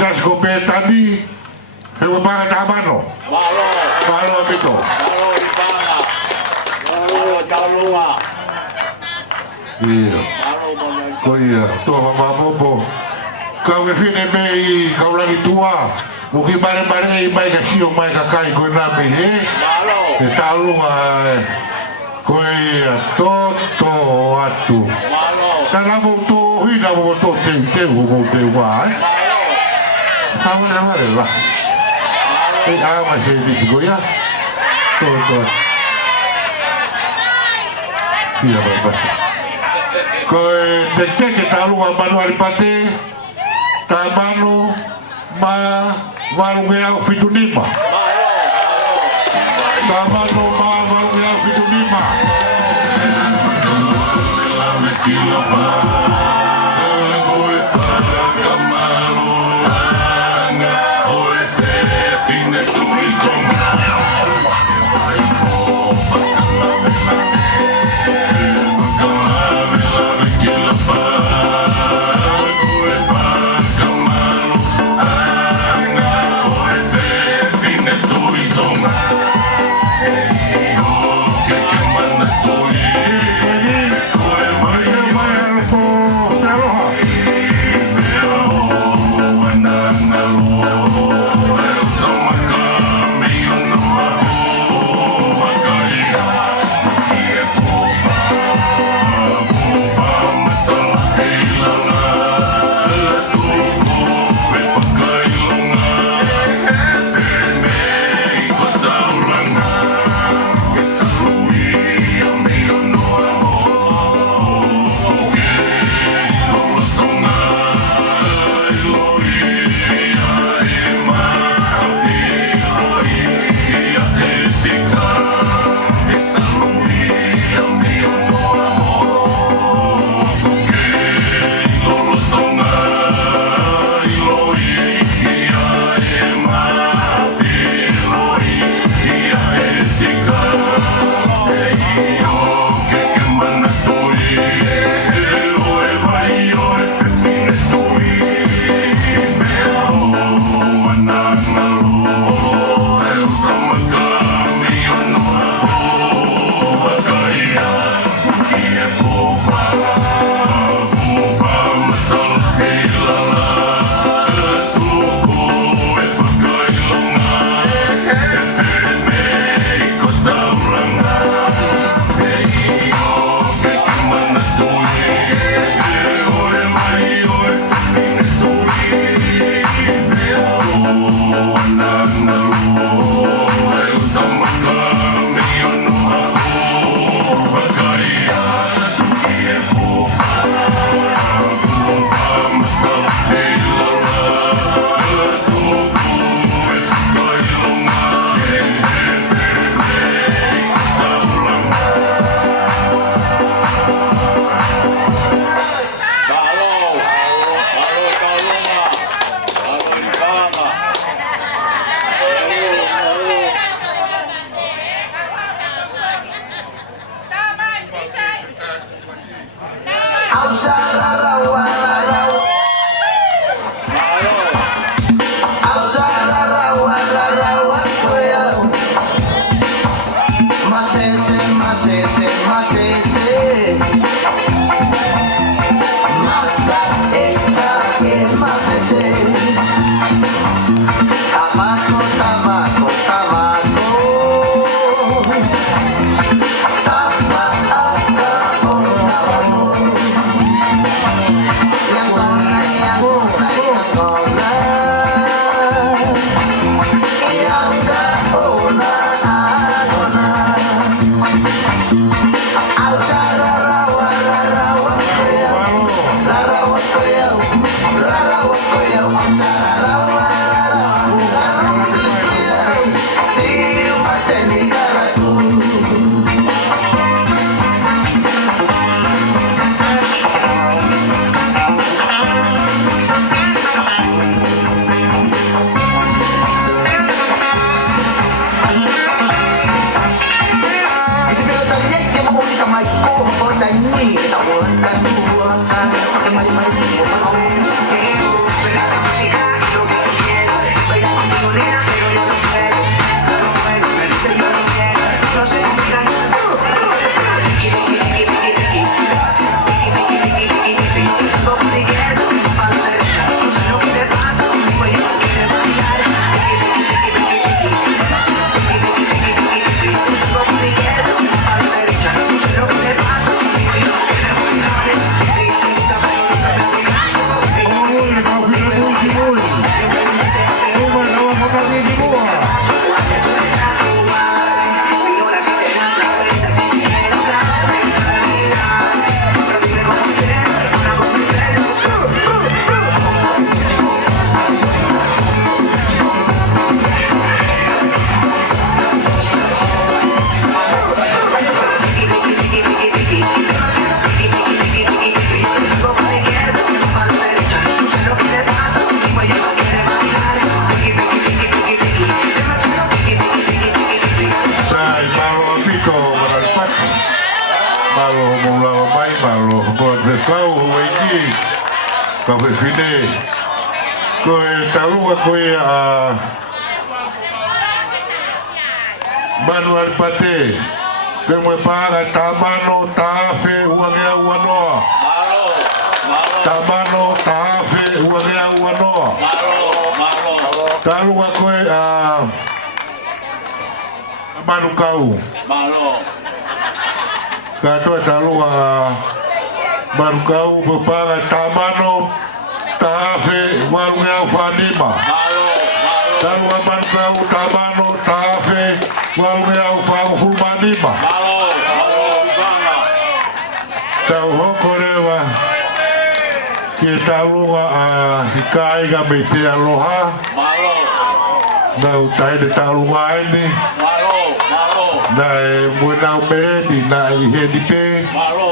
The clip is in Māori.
sa skope tadi. Hewa banga tamano. Malo apito. Iya. Ko iya, tua mama popo. Kau ke fine mei kau lagi tua. Mungkin bareng-bareng mai ka sio mai ka kai ko na me he. E talu mai. Ko iya toto atu. Kana mo to hina mo to te mo te wa. Kamu na mare ba. E ama se di go ya. Toto. Iya ba. Ko te ke talu wa manu alipate. Tamano ma warungea fitunima. Tamano ma warungea fitunima. malo mula mai malo mo de kau wengi ka fine ko talu ko Manuel Pate ke mo para tamano tafe uangea uanoa tamano tafe uangea uanoa talu ko Manu kau kata talu Manu kau bepara tamano tafe uangea fanima talu Manu kau tamano tafe uangea fanima tau hoko rewa ke talu si kai ga bete aloha na utai de talu ini na e muna me di na i he di pe